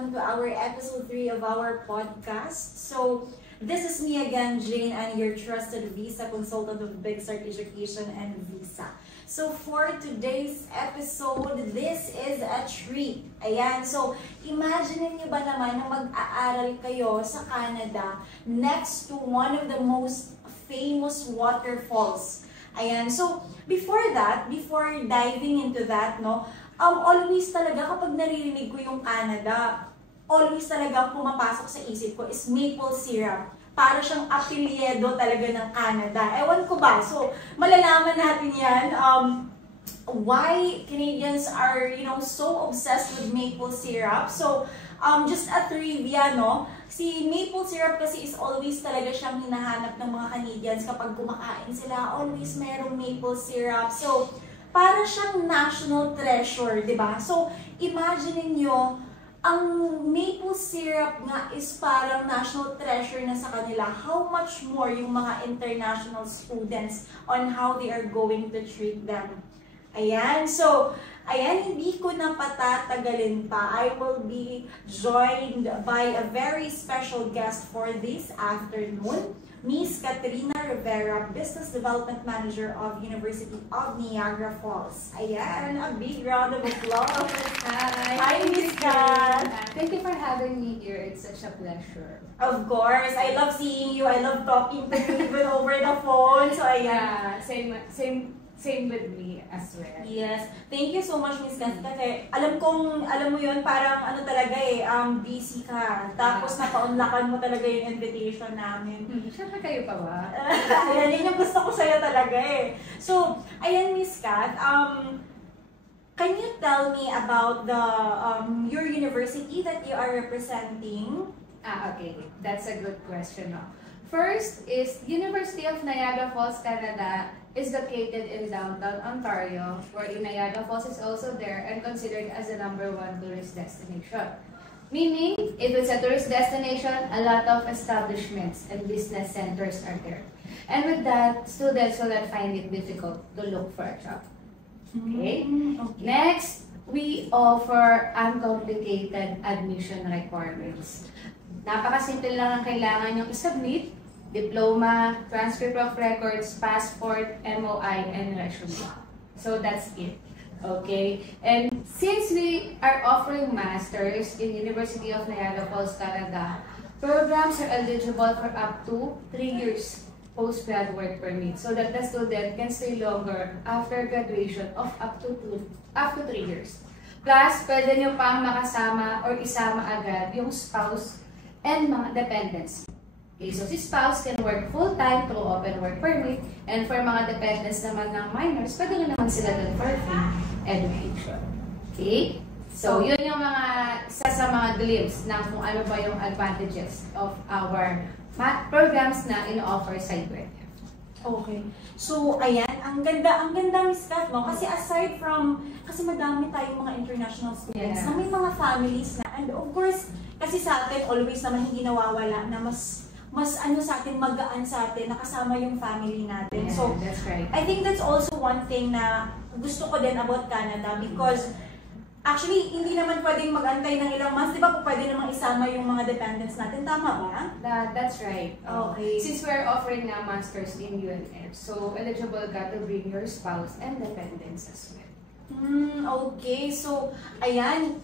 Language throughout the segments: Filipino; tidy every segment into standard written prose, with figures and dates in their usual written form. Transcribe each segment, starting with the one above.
welcome to our episode 3 of our podcast. So, this is me again, Jane, and your trusted visa consultant of Big Start Education and Visa. So, for today's episode, this is a treat. Ayan, so, imagine niyo ba naman na mag-aaral kayo sa Canada next to one of the most famous waterfalls. Ayan, so, before diving into that, no, always talaga kapag naririnig ko yung Canada, always talaga pumapasok sa isip ko is maple syrup. Para siyang apelyido talaga ng Canada. Ewan ko ba? So, malalaman natin yan. Why Canadians are, so obsessed with maple syrup. So, just a trivia, no? Si maple syrup kasi is always talaga siyang hinahanap ng mga Canadians kapag kumakain sila. Always merong maple syrup. So, para siyang national treasure, di ba? So, imagine niyo ang maple syrup nga is parang national treasure na sa kanila. How much more yung mga international students on how they are going to treat them. Ayan, so, hindi ko na patatagalin pa. I will be joined by a very special guest for this afternoon. Miss Katrina Rivera, Business Development Manager of University of Niagara Falls. Ayan, a big round of applause. Hi, Miss Kat. Thank you for having me here. It's such a pleasure. Of course, I love seeing you. I love talking to you even over the phone. So, ayan. Same with me as well. Yes. Thank you so much, Miss Kat. Kasi alam mo yun, parang talaga busy ka. Tapos napaunlakan mo talaga yung invitation namin. Siyempre kayo pa ba? Ayan, yun yung gusto ko sa'yo talaga eh. So, ayan, Miss Kat, can you tell me about your university that you are representing? Okay. That's a good question. No? First is University of Niagara Falls, Canada is located in downtown Ontario, where Niagara Falls is also there and considered as the #1 tourist destination. Meaning, if it's a tourist destination, a lot of establishments and business centers are there. And with that, students will not find it difficult to look for a job. Okay? Okay. Next, we offer uncomplicated admission requirements. Napakasimple lang ang kailangan yung isubmit: diploma, transcript of records, passport, MOI, and resume. So that's it. Okay? And since we are offering masters in University of Niagara Falls, Canada, programs are eligible for up to 3 years post-grad work permit so that the student can stay longer after graduation of up to 3 years. Plus, pwede nyo pang makasama or isama agad yung spouse and mga dependents. Okay, so si spouse can work full-time through open work permit, and for mga dependents naman ng minors, pwede naman sila dun for free education. Okay? So, yun yung isa sa mga glimpse ng kung ano ba yung advantages of our programs na ino-offer sa UNF. Okay. So, ayan, ang ganda Miss Kat, no? Kasi aside from, kasi madami tayong mga international students na may mga families na, and of course, kasi sa atin, always naman hindi nawawala na mas sa atin, magaan sa atin, nakasama yung family natin. Yeah, so, that's right. I think that's also one thing na gusto ko din about Canada because actually, hindi naman pwedeng mag-antay ng ilang months. Di ba po pwede namang isama yung mga dependents natin? Tama ba? That's right. Okay. Since we're offering na masters in UNF, so eligible ka to bring your spouse and dependents as well. Okay. So, ayan.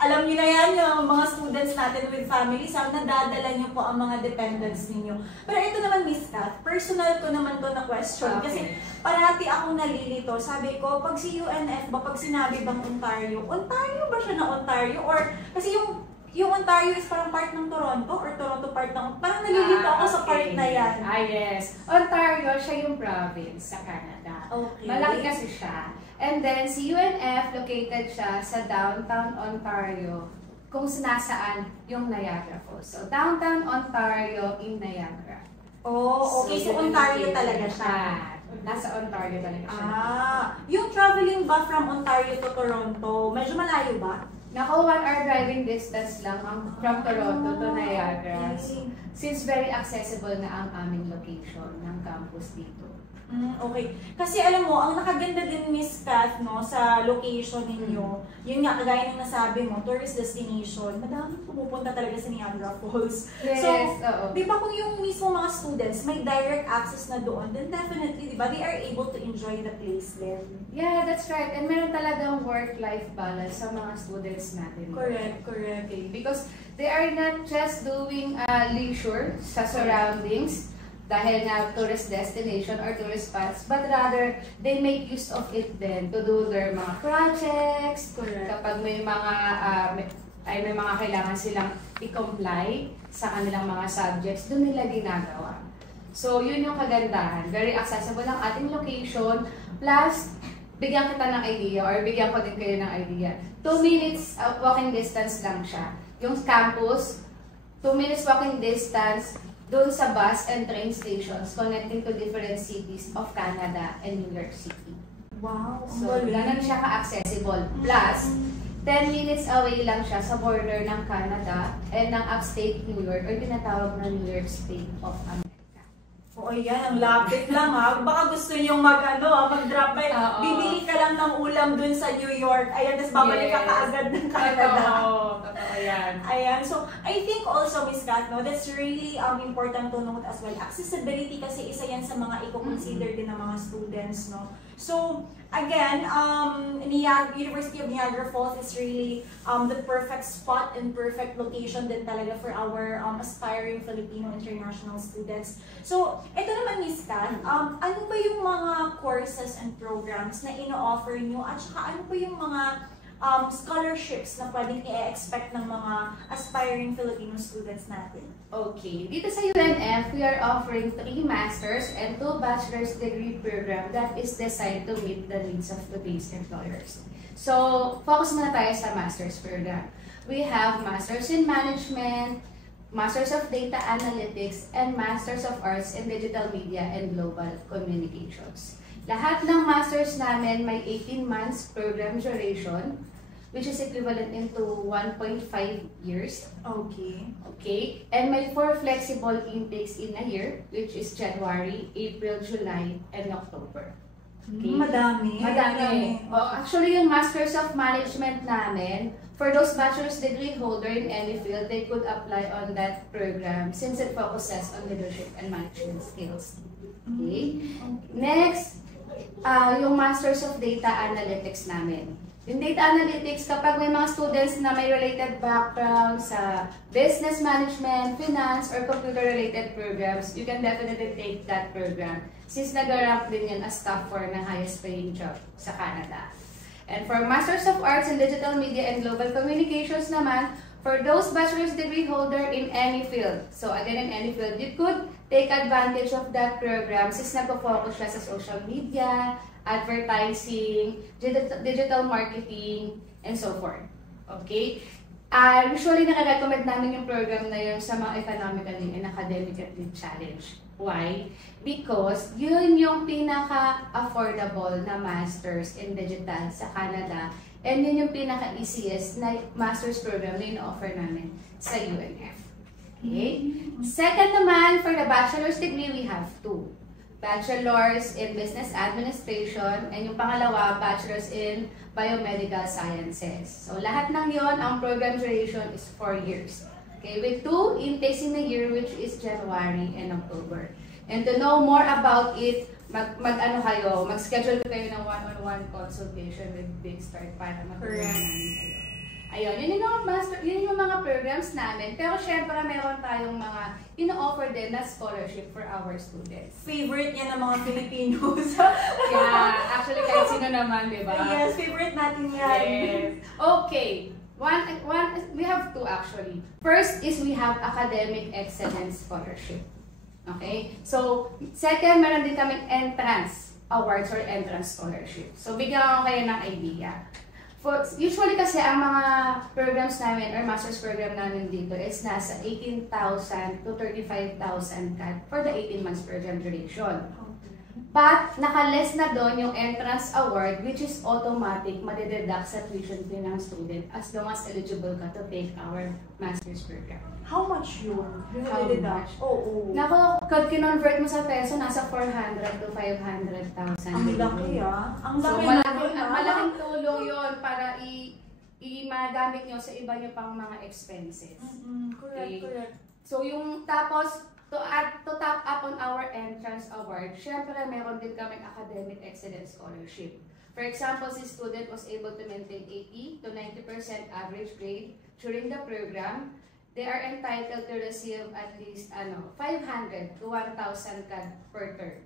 Alam niyo na yan, yung mga students natin with families, nadadala niyo po ang mga dependents ninyo. Pero ito naman, Miss Kat, personal ko naman to na question. Okay. Kasi parati akong nalilito. Sabi ko, pag si UNF ba, pag sinabi bang Ontario ba siya na Ontario? Or, kasi yung Ontario is parang part ng Toronto or Toronto part ng... Parang nalilito ako sa part na yan. Yes. Ontario, siya yung province sa Canada. Okay. Malaki kasi siya. And then, si UNF, located siya sa downtown Ontario, kung nasaan yung Niagara Falls. So, downtown Ontario in Niagara. Oh, okay. So, Ontario talaga siya. Nasa Ontario talaga siya. Yung traveling ba from Ontario to Toronto, medyo malayo ba? Nako, 1 hour driving distance lang from Toronto to Niagara. Okay. Since very accessible na ang aming location ng campus dito. Okay. Kasi alam mo, ang nakaganda din, Miss Kath, no, sa location ninyo, yun nga, kagaya ng nasabi mo, tourist destination, madaming pumupunta talaga sa Niagara Falls. Yes, So, oo. di ba kung yung mismo mga students may direct access na doon, then definitely, di ba, they are able to enjoy the place there. Yeah, that's right. And meron talagang work-life balance sa mga students natin. Correct, correct. Okay, because they are not just doing leisure sa surroundings, dahil nga tourist destination or tourist spots, but rather they make use of it then to do their mga projects. Correct. Kapag may mga may mga kailangan silang i-comply sa kanilang mga subjects, doon nila ginagawa. So yun yung kagandahan, very accessible ang ating location, plus bigyan kita ng idea or bigyan ko din kayo ng idea. 2 minutes walking distance lang siya. Yung campus, 2 minutes walking distance doon sa bus and train stations connecting to different cities of Canada and New York City. Wow, So, ganun siya ka-accessible. Plus, 10 minutes away lang siya sa border ng Canada and ng upstate New York or tinatawag na New York State of America. Oo, yan. Ang lapit lang ha. Baka gusto nyong mag-drop by. Bibili ka lang ng ulam dun sa New York. Ayan, tapos babalik ka kaagad ng Canada. Totoo yan. Ayan. So, I think also, Miss Kat, no, that's really important to note as well. Accessibility kasi isa yan sa mga i-consider din ng mga students, no. So, again, University of Niagara Falls is really the perfect spot and perfect location din talaga for our aspiring Filipino international students. So, ito naman, Miss Kat, ano ba yung mga courses and programs na ino-offer nyo at saka ano ba yung mga scholarships na pwedeng i-expect ng mga aspiring Filipino students natin? Okay, dito sa UNF, we are offering 3 master's and 2 bachelor's degree program that is designed to meet the needs of today's employers. So, focus muna tayo sa master's program. We have master's in management, master's of data analytics, and master's of arts in digital media and global communications. Lahat ng masters namin may 18 months program duration, which is equivalent into 1.5 years. Okay. Okay. And may 4 flexible intakes in a year, which is January, April, July, and October. Okay. Madami. Actually, yung Masters of Management namin, for those bachelor's degree holder in any field, they could apply on that program since it focuses on leadership and management skills. Okay. Next, yung Masters of Data Analytics namin. Yung data analytics, kapag may mga students na may related background sa business management, finance, or computer-related programs, you can definitely take that program since nag-rank din yan as top 4 na highest paying job sa Canada. And for Masters of Arts in Digital Media and Global Communications naman, for those bachelor's degree holder in any field, so again in any field, you could take advantage of that program since nagpo-focus siya sa social media, advertising, digital marketing, and so forth. Okay? Usually, nakarecommend namin yung program na yun sa mga economically and academically challenged. Why? Because yun yung pinaka-affordable na masters in digital sa Canada, and yun yung pinaka-easiest na master's program na ino-offer namin sa UNF. Okay? Second naman, for the bachelor's degree, we have 2. Bachelor's in Business Administration, and yung pangalawa, Bachelor's in Biomedical Sciences. So, lahat ng yon, ang program duration is 4 years. Okay, with 2 intakes in a year, which is January and October. And to know more about it, mag-schedule kayo ng one-on-one consultation with Big Start para matulungan namin kayo. Ayun, yun yung mga programs namin. Pero syempre, meron tayong mga ino-offer din na scholarship for our students. Favorite yan ng mga Filipinos. Yeah, actually kahit sino naman, di ba? Yes, favorite natin yan. Yes. Okay. We have 2 actually. First is we have Academic Excellence Scholarship. Okay? So, second, meron din kaming entrance awards or entrance scholarship. So, bigyan ko kayo ng idea. Usually kasi ang mga programs namin or master's program namin dito is nasa 18,000 to 35,000 CAD for the 18 months program duration. But, nakaless na doon yung entrance award, which is automatic, madideduct sa tuition fee ng student as long as eligible ka to take our master's program. How much yun? How much? Oo. Naku, kad kinonvert mo sa peso, nasa 400 to 500,000. Ang laki Ang So, laki malaking tulong yun para i-magamit nyo sa iba nyo pang mga expenses. Correct. So, yung tapos, to top up on our entrance award, syempre meron din kaming academic excellence scholarship. For example, si student was able to maintain 80 to 90% average grade during the program. They are entitled to receive at least 500 to 1,000 CAD per term.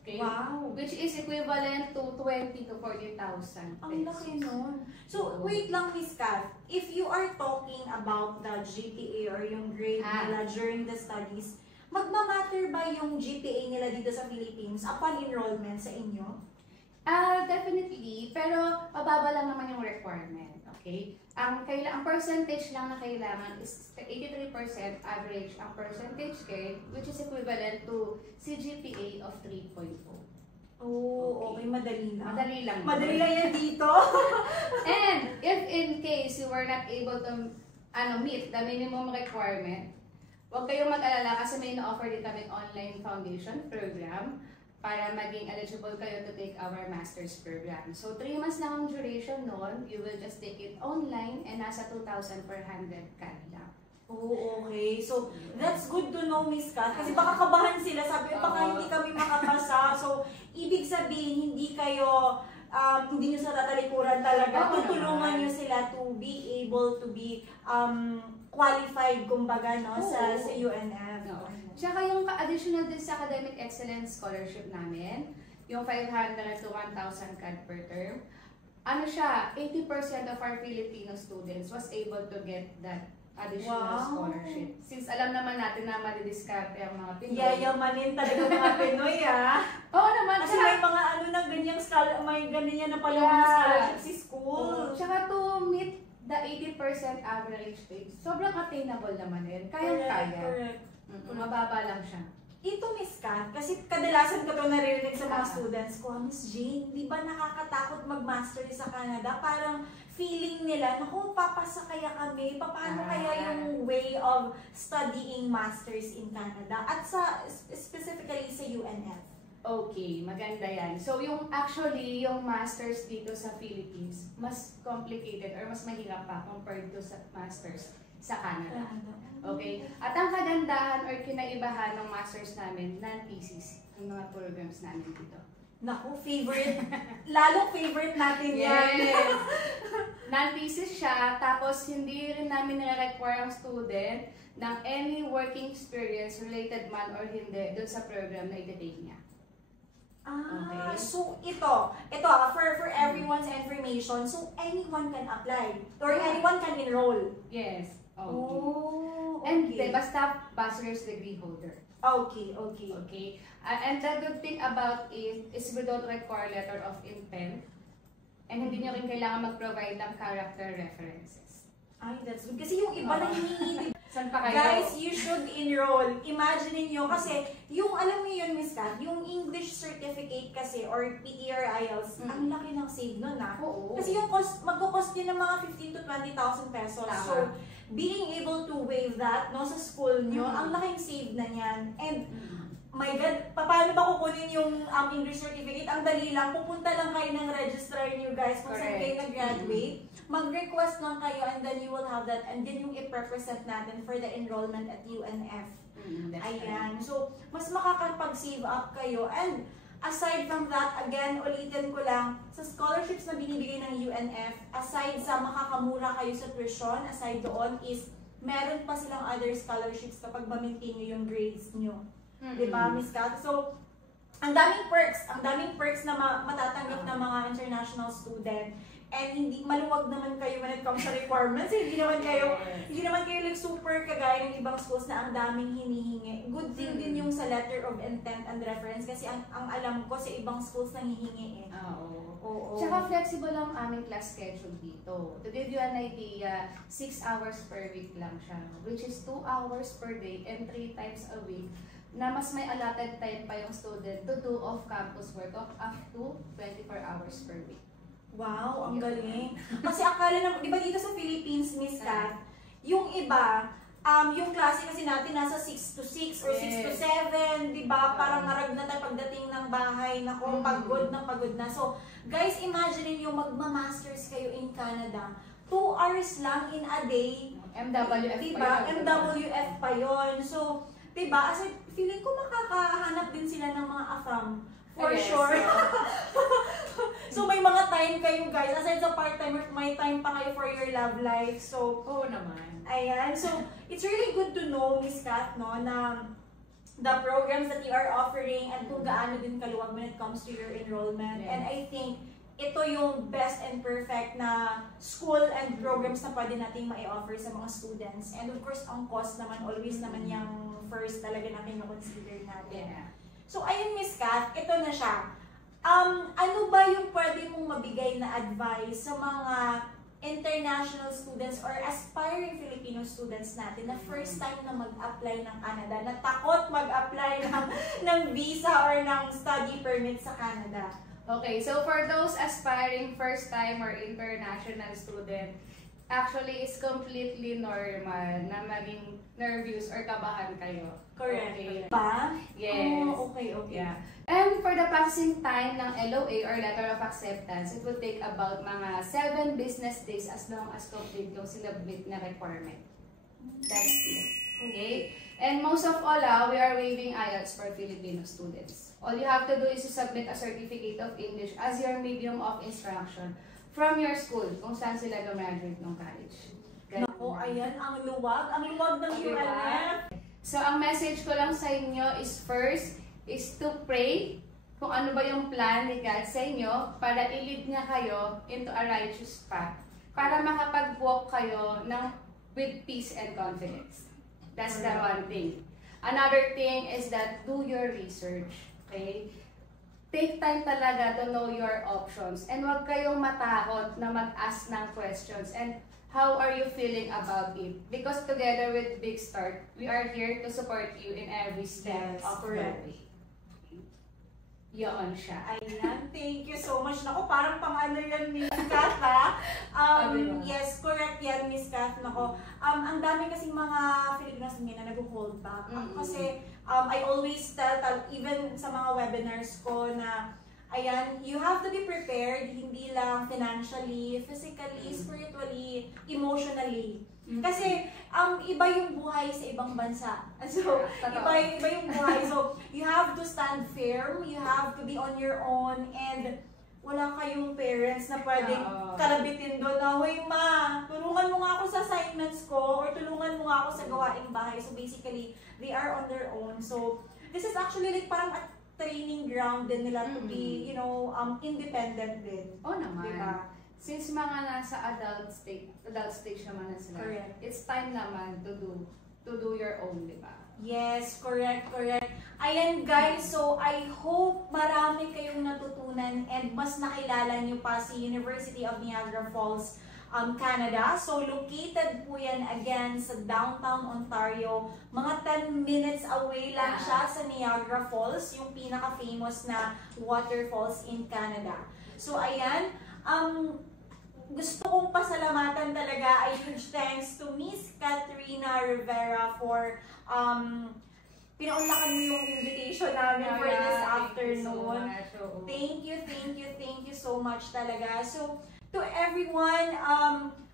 Okay? Wow. Which is equivalent to 20 to 40,000 pesos. Ang laki nun. So, wait lang, Miss Kath. If you are talking about the GPA or yung grade nila during the studies, magmamatter ba yung GPA nila dito sa Philippines upon enrollment sa inyo? Definitely, pero mababa lang naman yung requirement, okay? Ang percentage lang na kailangan is 83% average ang percentage grade, which is equivalent to CGPA of 3.0. Oh, okay. Madali lang. Madali lang. Madali lang yan dito. And if in case you were not able to meet the minimum requirement, huwag kayong mag-alala kasi may na-offer din kami online foundation program para maging eligible kayo to take our master's program. So, 3 months lang ang duration noon. You will just take it online and nasa 2,000 per 100 CAD lang. Oh, okay. So, that's good to know, Miss Kat. Kasi baka kabahan sila. Sabi, baka hindi kami makapasa. So, ibig sabihin, hindi kayo, hindi nyo sa tatalikuran talaga. Tutulungan nyo sila to be able to be qualified, kumbaga, no, sa UNF. No. Tsaka yung additional din sa academic excellence scholarship namin, yung 500 to 1,000 CAD per term, 80% of our Filipino students was able to get that additional scholarship. Since alam naman natin na madidiskarte ang mga Pinoy. Yayamanin talaga mga Pinoy, Oo naman. Kasi may mga may ganyan na pala mga scholarship si school. Tsaka to meet the 80% average rate, sobrang attainable naman yun. Kayang-kaya. Correct. Mababa lang siya. Ito, Miss Kat, kasi kadalasan ko ito naririnig sa mga students ko, Miss Jane, di ba nakakatakot mag-master sa Canada? Parang feeling nila, naku, papasa kaya kami, paano kaya yung way of studying masters in Canada? At specifically sa UNF. Okay, maganda yan. So, yung masters dito sa Philippines, mas complicated or mas mahirap pa compared to sa masters sa Canada. Okay? At ang kagandahan or kinaibahan ng masters namin, non-thesis, yung mga programs namin dito. Naku, favorite. Lalong favorite natin yan. Yes. Non-thesis siya, tapos hindi rin namin nire-require ang student ng any working experience related man or hindi doon sa program na i-take niya. Okay. So ito for everyone's information, so anyone can apply or anyone can enroll. Yes. Okay. Oh, okay. And basta bachelor's degree holder. Okay. And the good thing about it is we don't require letter of intent and hindi nyo rin kailangan mag-provide ng character references. Ay, that's good. Kasi yung iba na hinihingi. Saan pa kayo? Guys, you should enroll. Imagine niyo kasi yung alam niyo yun, Miss Kat, yung English certificate kasi or PE or IELTS, ang laki ng save nun Oo. Kasi yung magko-cost yun ng mga 15 to 20,000 pesos. Tama. So, being able to waive that no sa school nyo, ang laking save na yan. And my God, paano ba kukunin yung English certificate? Ang dali lang, pupunta lang kayo ng registrar nyo guys kung saan kayo nag-graduate. Mag-request lang kayo and then you will have that and then yung i-represent natin for the enrollment at UNF. Ayan. So, mas makakapag-save up kayo. And aside from that, again, ulitin ko lang, sa scholarships na binibigay ng UNF, aside sa makakamura kayo sa tuition, aside doon is, meron pa silang other scholarships kapag ma-maintain nyo yung grades nyo. Diba, Miss Kat? So, ang daming perks na matatanggap ng mga international student. And hindi maluwag naman kayo when it comes to requirements. Hindi naman kayo like super kagaya ng ibang schools na ang daming hinihingi. Good thing din yung sa letter of intent and reference kasi ang alam ko sa ibang schools nang hihingi Oo. Tsaka flexible ang aming class schedule dito. To give you an idea, 6 hours per week lang siya, which is 2 hours per day and 3 times a week na mas may allotted time pa yung student to do off-campus work of up to 24 hours per week. Wow, ang galing. Kasi akala naman, di ba dito sa Philippines, Miss Kat, yung iba, yung klase kasi natin nasa 6 to 6 or 6 to 7, di ba? Parang marag na tayo pagdating ng bahay, nako, pagod na. So, guys, imagine yung magma-masters kayo in Canada. 2 hours lang in a day. MWF diba? pa yun. MWF pa yun. So, diba? Kasi feeling ko makakahanap din sila ng mga afam. For sure. So, may mga time kayo guys. Aside sa part-time, may time pa kayo for your love life. So, Oo naman. ayan. So, it's really good to know, Miss Kat, no, na the programs that you are offering and kung gaano din kaluwag when it comes to your enrollment. Yes. And I think ito yung best and perfect na school and programs na pwede nating mai-offer sa mga students. And of course, ang cost naman, always naman yung first talaga na kino-consider natin. Yeah. So, ayun Miss Kat, ito na siya. Ano ba yung pwede mong mabigay na advice sa mga international students or aspiring Filipino students natin na first time na mag-apply ng Canada, na takot mag-apply ng visa or ng study permit sa Canada? Okay, so for those aspiring first-time or international student, actually, it's completely normal na maging nervous or kabahan kayo. Correct. Okay. Pa? Yes. Oh, okay. Yeah. And for the processing time ng LOA or Letter of Acceptance, it will take about mga 7 business days as long as complete yung sinubmit na requirement. That's it. Okay? And most of all, we are waiving IELTS for Filipino students. All you have to do is to submit a certificate of English as your medium of instruction from your school, kung saan sila graduate ng college. Naku, ayan, ang luwag ng UNF. So, ang message ko lang sa inyo is first, is to pray kung ano ba yung plan ni God sa inyo para i-lead niya kayo into a righteous path. Para makapag-walk kayo with peace and confidence. That's the one thing. Another thing is that do your research. Okay? Take time talaga to know your options. And huwag kayong matakot na mag-ask ng questions. And how are you feeling about it? Because together with Big Start, we are here to support you in every step of the way. Yun siya. Ayan, thank you so much. Naku, parang pang-ano yan, Miss Kat, ha? Yes, correct yan, Miss Kat. Naku, ang dami kasing mga Filipinos ngayon na nag-hold back. Kasi, I always tell, even sa mga webinars ko na, ayan, you have to be prepared, hindi lang financially, physically, spiritually, emotionally. Kasi, iba yung buhay sa ibang bansa. So, iba yung buhay. So, you have to stand firm, you have to be on your own, and wala kayong parents na pwedeng kalabitin doon na, "Hoy ma, tulungan mo nga ako sa assignments ko," or "tulungan mo nga ako sa gawaing bahay." So, basically, they are on their own. So, this is actually like parang a training ground din nila to be, you know, independent din. Oo naman. Diba? Since mga nasa adult stage naman na sila, Correct. it's time naman to do your own, di ba? Yes, correct. Ayan guys, so I hope marami kayong natutunan and mas nakilala nyo pa si University of Niagara Falls, Canada. So located po yan again sa downtown Ontario. Mga 10 minutes away lang siya sa Niagara Falls, yung pinaka-famous na waterfalls in Canada. So ayan, gusto kong pasalamatan talaga, a huge thanks to Miss Katrina Rivera for pinaunlakan mo yung invitation namin for this afternoon. Thank you so much talaga. So, to everyone,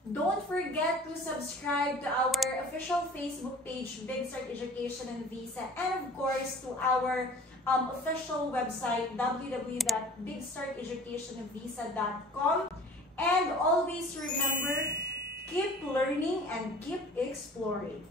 don't forget to subscribe to our official Facebook page, Big Start Education and Visa, and of course to our official website, www.bigstarteducationandvisa.com. And always remember, keep learning and keep exploring.